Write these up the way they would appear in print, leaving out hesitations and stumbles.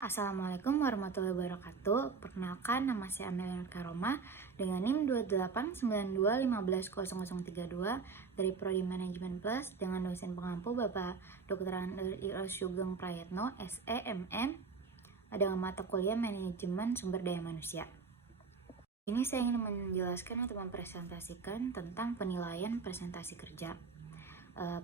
Assalamualaikum warahmatullahi wabarakatuh. Perkenalkan, nama saya Amelia Karoma dengan NIM 2892150032 dari Prodi Manajemen Plus dengan dosen pengampu Bapak Dr. Iro Sugeng Prayetno, SEMM, dengan mata kuliah Manajemen Sumber Daya Manusia. Ini saya ingin menjelaskan atau mempresentasikan tentang penilaian presentasi kerja.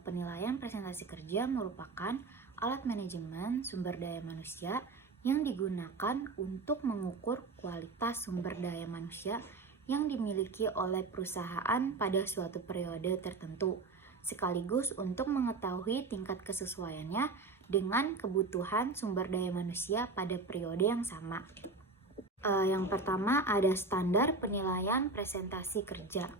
Penilaian presentasi kerja merupakan alat manajemen sumber daya manusia yang digunakan untuk mengukur kualitas sumber daya manusia yang dimiliki oleh perusahaan pada suatu periode tertentu, sekaligus untuk mengetahui tingkat kesesuaiannya dengan kebutuhan sumber daya manusia pada periode yang sama. Yang pertama ada standar penilaian presentasi kerja.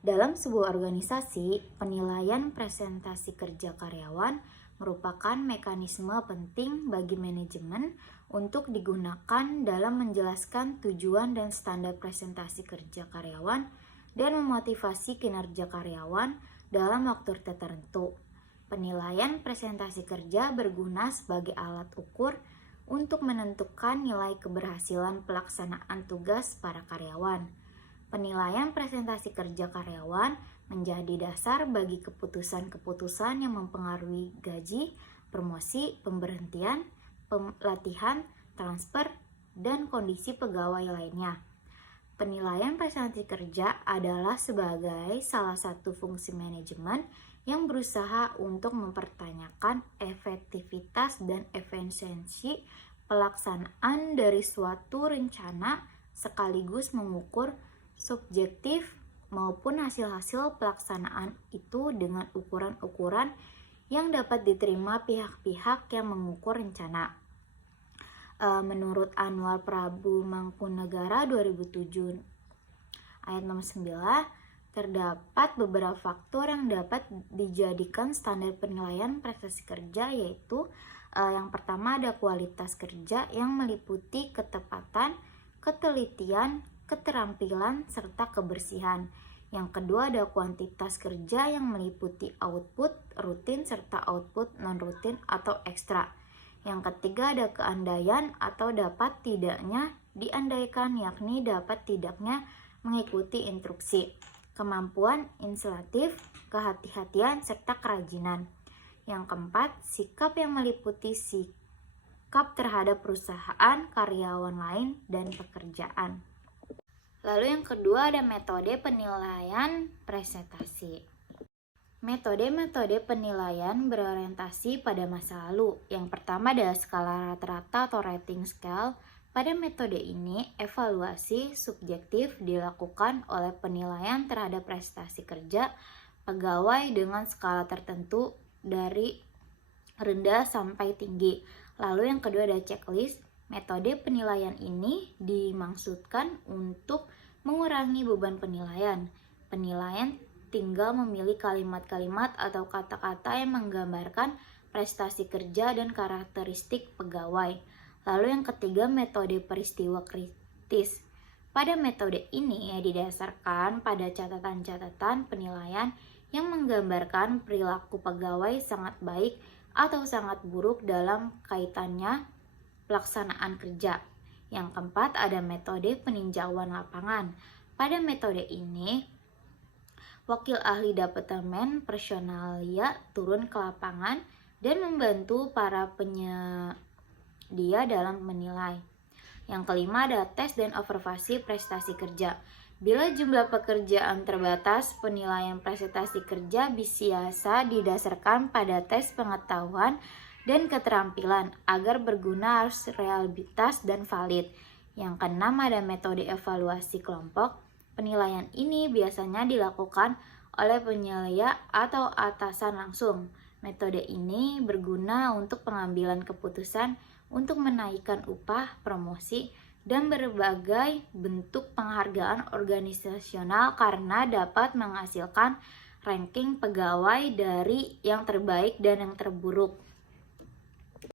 Dalam sebuah organisasi, penilaian presentasi kerja karyawan merupakan mekanisme penting bagi manajemen untuk digunakan dalam menjelaskan tujuan dan standar presentasi kerja karyawan dan memotivasi kinerja karyawan dalam waktu tertentu. Penilaian presentasi kerja berguna sebagai alat ukur untuk menentukan nilai keberhasilan pelaksanaan tugas para karyawan. Penilaian presentasi kerja karyawan menjadi dasar bagi keputusan-keputusan yang mempengaruhi gaji, promosi, pemberhentian, pelatihan, transfer, dan kondisi pegawai lainnya. Penilaian presentasi kerja adalah sebagai salah satu fungsi manajemen yang berusaha untuk mempertanyakan efektivitas dan efisiensi pelaksanaan dari suatu rencana sekaligus mengukur subjektif maupun hasil-hasil pelaksanaan itu dengan ukuran-ukuran yang dapat diterima pihak-pihak yang mengukur rencana. Menurut Anwar Prabu Mangkunagara 2007 ayat nomor 9, terdapat beberapa faktor yang dapat dijadikan standar penilaian prestasi kerja, yaitu yang pertama ada kualitas kerja yang meliputi ketepatan, ketelitian, keterampilan, serta kebersihan. Yang kedua ada kuantitas kerja yang meliputi output, rutin, serta output non-rutin atau ekstra. Yang ketiga ada keandaian atau dapat tidaknya diandaikan, yakni dapat tidaknya mengikuti instruksi, kemampuan inisiatif, kehati-hatian, serta kerajinan. Yang keempat, sikap yang meliputi sikap terhadap perusahaan, karyawan lain, dan pekerjaan. Lalu yang kedua ada metode penilaian presentasi. Metode-metode penilaian berorientasi pada masa lalu. Yang pertama adalah skala rata-rata atau rating scale. Pada metode ini, evaluasi subjektif dilakukan oleh penilaian terhadap prestasi kerja pegawai dengan skala tertentu dari rendah sampai tinggi. Lalu yang kedua ada checklist. Metode penilaian ini dimaksudkan untuk mengurangi beban penilaian. Penilaian tinggal memilih kalimat-kalimat atau kata-kata yang menggambarkan prestasi kerja dan karakteristik pegawai. Lalu yang ketiga metode peristiwa kritis. Pada metode ini didasarkan pada catatan-catatan penilaian yang menggambarkan perilaku pegawai sangat baik atau sangat buruk dalam kaitannya pelaksanaan kerja. Yang keempat ada metode peninjauan lapangan. Pada metode ini, wakil ahli departemen personalia turun ke lapangan dan membantu para penyedia dalam menilai. Yang kelima ada tes dan observasi prestasi kerja. Bila jumlah pekerjaan terbatas, penilaian prestasi kerja biasa didasarkan pada tes pengetahuan dan keterampilan agar berguna, harus realitas dan valid. Yang keenam ada metode evaluasi kelompok. Penilaian ini biasanya dilakukan oleh penyelia atau atasan langsung. Metode ini berguna untuk pengambilan keputusan untuk menaikkan upah, promosi, dan berbagai bentuk penghargaan organisasional karena dapat menghasilkan ranking pegawai dari yang terbaik dan yang terburuk.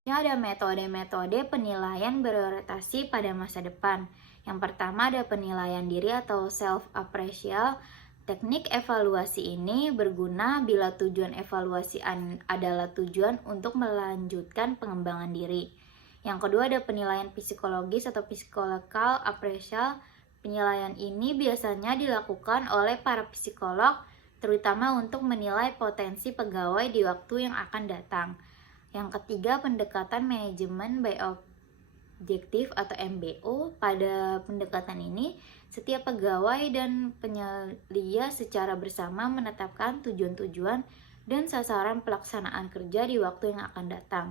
Ada metode-metode penilaian berorientasi pada masa depan. Yang pertama ada penilaian diri atau self-appraisal. Teknik evaluasi ini berguna bila tujuan evaluasi adalah tujuan untuk melanjutkan pengembangan diri. Yang kedua ada penilaian psikologis atau psychological appraisal. Penilaian ini biasanya dilakukan oleh para psikolog terutama untuk menilai potensi pegawai di waktu yang akan datang. Yang ketiga, pendekatan manajemen by objektif atau MBO. Pada pendekatan ini, setiap pegawai dan penyelia secara bersama menetapkan tujuan-tujuan dan sasaran pelaksanaan kerja di waktu yang akan datang.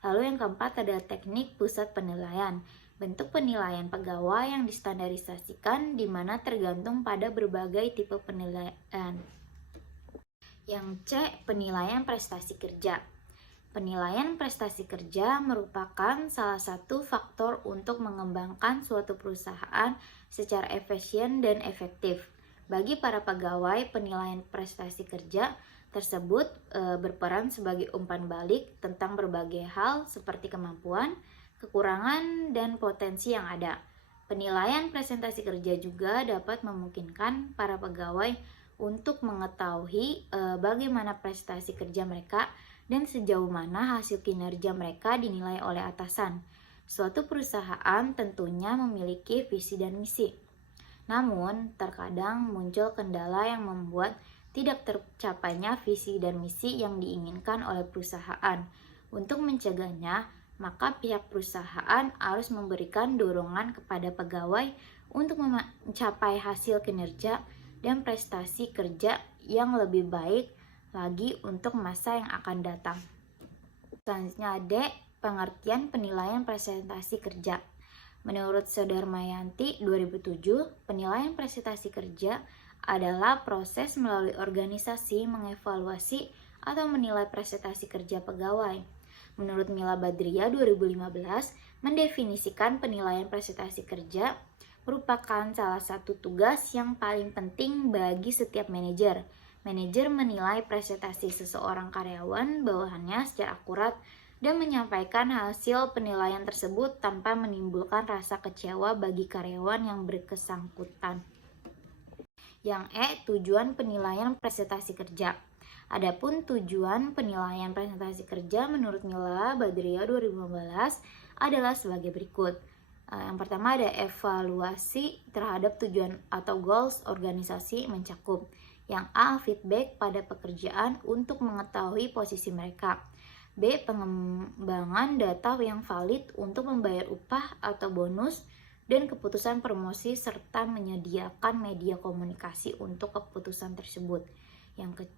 Lalu yang keempat ada teknik pusat penilaian. Bentuk penilaian pegawai yang distandarisasikan di mana tergantung pada berbagai tipe penilaian. Yang C, penilaian prestasi kerja. Penilaian prestasi kerja merupakan salah satu faktor untuk mengembangkan suatu perusahaan secara efisien dan efektif. Bagi para pegawai, penilaian prestasi kerja tersebut berperan sebagai umpan balik tentang berbagai hal seperti kemampuan, kekurangan, dan potensi yang ada. Penilaian presentasi kerja juga dapat memungkinkan para pegawai untuk mengetahui bagaimana prestasi kerja mereka dan sejauh mana hasil kinerja mereka dinilai oleh atasan. Suatu perusahaan tentunya memiliki visi dan misi. Namun, terkadang muncul kendala yang membuat tidak tercapainya visi dan misi yang diinginkan oleh perusahaan. Untuk mencegahnya, maka pihak perusahaan harus memberikan dorongan kepada pegawai untuk mencapai hasil kinerja dan prestasi kerja yang lebih baik lagi untuk masa yang akan datang. Selanjutnya ada pengertian penilaian presentasi kerja. Menurut Soedarmayanti 2007, penilaian presentasi kerja adalah proses melalui organisasi mengevaluasi atau menilai presentasi kerja pegawai. Menurut Mila Badria 2015, mendefinisikan penilaian presentasi kerja merupakan salah satu tugas yang paling penting bagi setiap manajer. Manajer menilai presentasi seseorang karyawan bawahannya secara akurat dan menyampaikan hasil penilaian tersebut tanpa menimbulkan rasa kecewa bagi karyawan yang bersangkutan. Yang E, tujuan penilaian presentasi kerja. Adapun tujuan penilaian presentasi kerja menurut Mila Badria 2015 adalah sebagai berikut. Yang pertama ada evaluasi terhadap tujuan atau goals organisasi mencakup. Yang A, feedback pada pekerjaan untuk mengetahui posisi mereka. B, pengembangan data yang valid untuk membayar upah atau bonus dan keputusan promosi serta menyediakan media komunikasi untuk keputusan tersebut.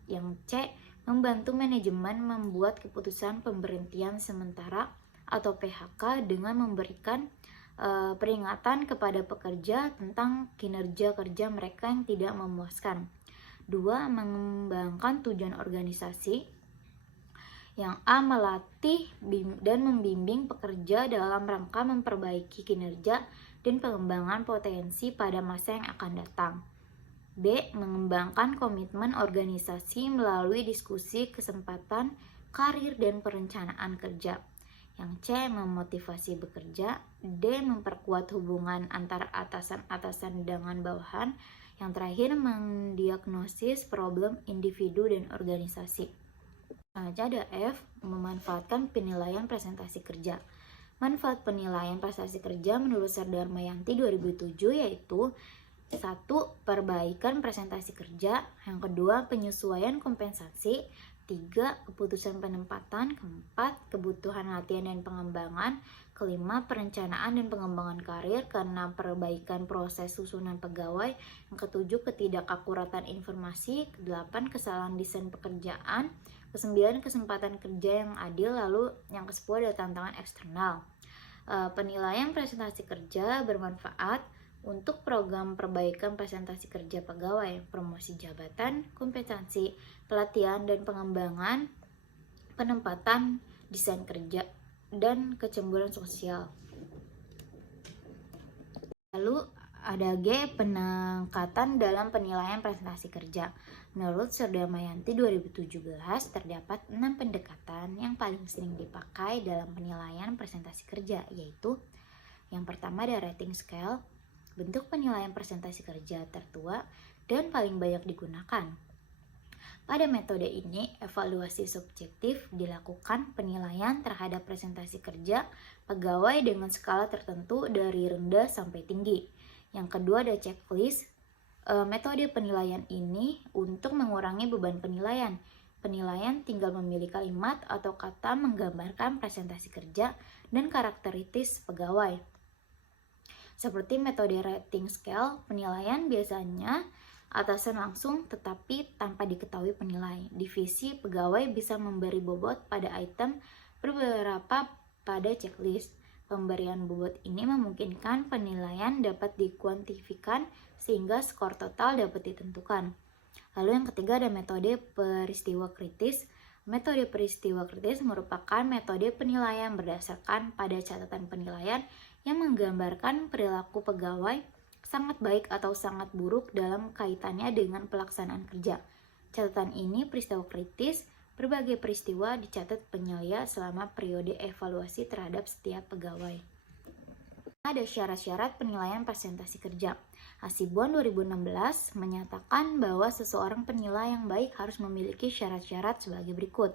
Yang C, membantu manajemen membuat keputusan pemberhentian sementara atau PHK dengan memberikan peringatan kepada pekerja tentang kinerja kerja mereka yang tidak memuaskan. 2, mengembangkan tujuan organisasi. Yang A, melatih dan membimbing pekerja dalam rangka memperbaiki kinerja dan pengembangan potensi pada masa yang akan datang. B, mengembangkan komitmen organisasi melalui diskusi kesempatan karir dan perencanaan kerja. Yang C, memotivasi bekerja. D, memperkuat hubungan antara atasan-atasan dengan bawahan. Yang terakhir, mendiagnosis problem individu dan organisasi. Selanjutnya ada F, memanfaatkan penilaian presentasi kerja. Manfaat penilaian prestasi kerja menurut Soedarmayanti 2007 yaitu 1. Perbaikan presentasi kerja. Yang kedua, penyesuaian kompensasi. 3. Keputusan penempatan. 4. Kebutuhan latihan dan pengembangan. 5. Perencanaan dan pengembangan karir karena perbaikan proses susunan pegawai. Yang 7. Ketidakakuratan informasi. 8. Kesalahan desain pekerjaan. 9. Kesempatan kerja yang adil. Lalu yang 10 ada tantangan eksternal. Penilaian presentasi kerja bermanfaat untuk program perbaikan presentasi kerja pegawai, promosi jabatan, kompetensi, pelatihan dan pengembangan, penempatan, desain kerja, dan kecemburuan sosial. Lalu ada G, peningkatan dalam penilaian presentasi kerja. Menurut Soedarmayanti 2017, terdapat 6 pendekatan yang paling sering dipakai dalam penilaian presentasi kerja, yaitu yang pertama ada rating scale, bentuk penilaian presentasi kerja tertua dan paling banyak digunakan. Pada metode ini, evaluasi subjektif dilakukan penilaian terhadap presentasi kerja pegawai dengan skala tertentu dari rendah sampai tinggi. Yang kedua ada checklist. Metode penilaian ini untuk mengurangi beban penilaian. Penilaian tinggal memilih kalimat atau kata menggambarkan presentasi kerja dan karakteristik pegawai. Seperti metode rating scale, penilaian biasanya atasan langsung tetapi tanpa diketahui penilai. Divisi pegawai bisa memberi bobot pada item beberapa pada checklist. Pemberian bobot ini memungkinkan penilaian dapat dikuantifikasikan sehingga skor total dapat ditentukan. Lalu yang ketiga ada metode peristiwa kritis. Metode peristiwa kritis merupakan metode penilaian berdasarkan pada catatan penilaian yang menggambarkan perilaku pegawai sangat baik atau sangat buruk dalam kaitannya dengan pelaksanaan kerja. Catatan ini peristiwa kritis, berbagai peristiwa dicatat penyelia selama periode evaluasi terhadap setiap pegawai. Ada syarat-syarat penilaian presentasi kerja. Hasibuan 2016 menyatakan bahwa seseorang penilai yang baik harus memiliki syarat-syarat sebagai berikut.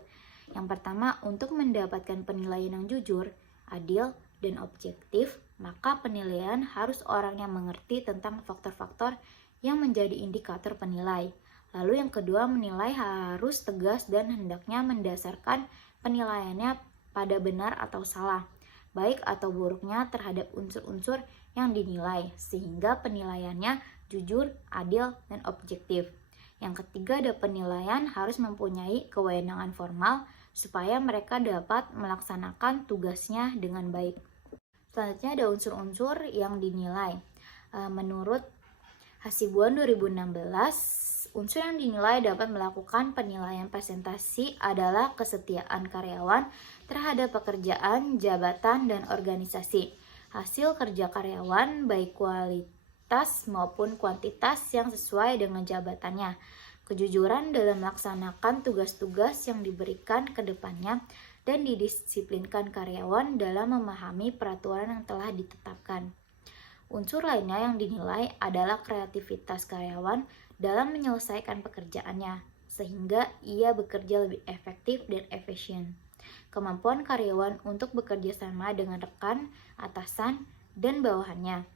Yang pertama, untuk mendapatkan penilaian yang jujur, adil, dan objektif, maka penilaian harus orang yang mengerti tentang faktor-faktor yang menjadi indikator penilai. Lalu yang kedua, menilai harus tegas dan hendaknya mendasarkan penilaiannya pada benar atau salah, baik atau buruknya terhadap unsur-unsur yang dinilai, sehingga penilaiannya jujur, adil, dan objektif. Yang ketiga, ada penilaian harus mempunyai kewenangan formal supaya mereka dapat melaksanakan tugasnya dengan baik. Selanjutnya ada unsur-unsur yang dinilai. Menurut Hasibuan 2016, unsur yang dinilai dapat melakukan penilaian presentasi adalah kesetiaan karyawan terhadap pekerjaan, jabatan, dan organisasi. Hasil kerja karyawan baik kualitas maupun kuantitas yang sesuai dengan jabatannya. Kejujuran dalam melaksanakan tugas-tugas yang diberikan ke depannya, dan didisiplinkan karyawan dalam memahami peraturan yang telah ditetapkan. Unsur lainnya yang dinilai adalah kreativitas karyawan dalam menyelesaikan pekerjaannya, sehingga ia bekerja lebih efektif dan efisien. Kemampuan karyawan untuk bekerja sama dengan rekan, atasan, dan bawahannya.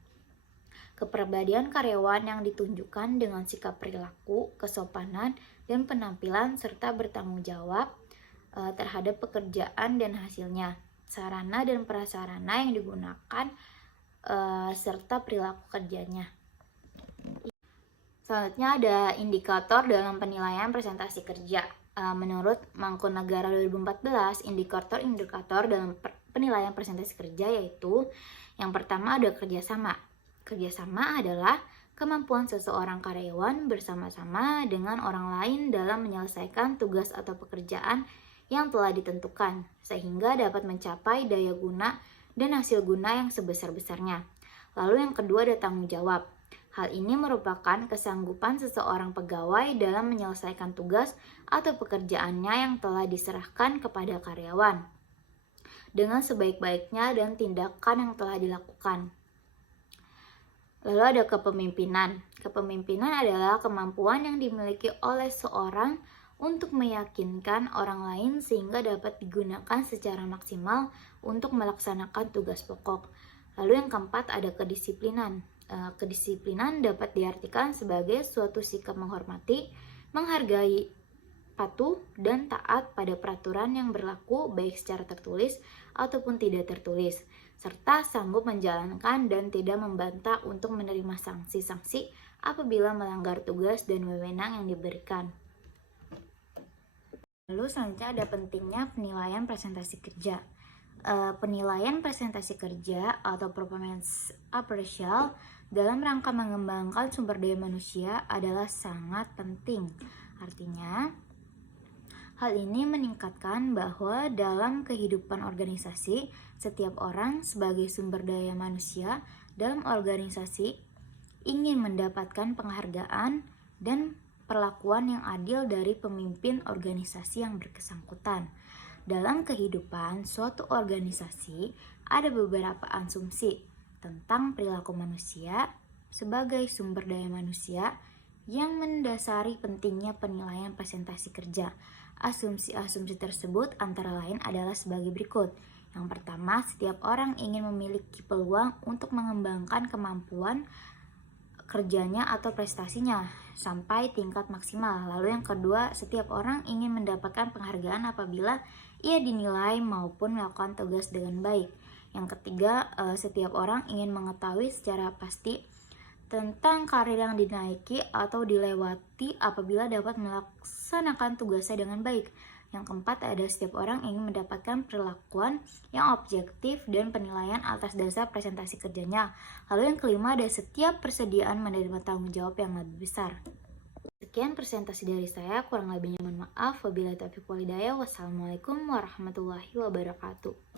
Kepribadian karyawan yang ditunjukkan dengan sikap perilaku, kesopanan, dan penampilan serta bertanggung jawab terhadap pekerjaan dan hasilnya, sarana dan prasarana yang digunakan, serta perilaku kerjanya. Selanjutnya ada indikator dalam penilaian presentasi kerja. Menurut Mangkunegara 2014, indikator dalam penilaian presentasi kerja yaitu yang pertama ada kerjasama. Kerjasama adalah kemampuan seseorang karyawan bersama-sama dengan orang lain dalam menyelesaikan tugas atau pekerjaan yang telah ditentukan, sehingga dapat mencapai daya guna dan hasil guna yang sebesar-besarnya. Lalu yang kedua ada tanggung jawab. Hal ini merupakan kesanggupan seseorang pegawai dalam menyelesaikan tugas atau pekerjaannya yang telah diserahkan kepada karyawan dengan sebaik-baiknya dan tindakan yang telah dilakukan. Lalu ada kepemimpinan. Kepemimpinan adalah kemampuan yang dimiliki oleh seorang untuk meyakinkan orang lain sehingga dapat digunakan secara maksimal untuk melaksanakan tugas pokok. Lalu yang keempat ada kedisiplinan. Kedisiplinan dapat diartikan sebagai suatu sikap menghormati, menghargai, patuh, dan taat pada peraturan yang berlaku baik secara tertulis ataupun tidak tertulis, serta sanggup menjalankan dan tidak membantah untuk menerima sanksi-sanksi apabila melanggar tugas dan wewenang yang diberikan. Lalu selanjutnya ada pentingnya penilaian presentasi kerja. Penilaian presentasi kerja atau performance appraisal dalam rangka mengembangkan sumber daya manusia adalah sangat penting. Artinya, hal ini meningkatkan bahwa dalam kehidupan organisasi, setiap orang sebagai sumber daya manusia dalam organisasi ingin mendapatkan penghargaan dan perlakuan yang adil dari pemimpin organisasi yang bersangkutan. Dalam kehidupan suatu organisasi, ada beberapa asumsi tentang perilaku manusia sebagai sumber daya manusia yang mendasari pentingnya penilaian presentasi kerja. Asumsi-asumsi tersebut antara lain adalah sebagai berikut. Yang pertama, setiap orang ingin memiliki peluang untuk mengembangkan kemampuan kerjanya atau prestasinya sampai tingkat maksimal. Lalu yang kedua, setiap orang ingin mendapatkan penghargaan apabila ia dinilai maupun melakukan tugas dengan baik. Yang ketiga, setiap orang ingin mengetahui secara pasti tentang karir yang dinaiki atau dilewati apabila dapat melaksanakan tugasnya dengan baik. Yang keempat, ada setiap orang ingin mendapatkan perlakuan yang objektif dan penilaian atas dasar presentasi kerjanya. Lalu yang kelima, ada setiap persediaan menerima tanggung jawab yang lebih besar. Sekian presentasi dari saya, kurang lebihnya mohon maaf. Wabillahi taufiq wal hidayah. Wassalamualaikum warahmatullahi wabarakatuh.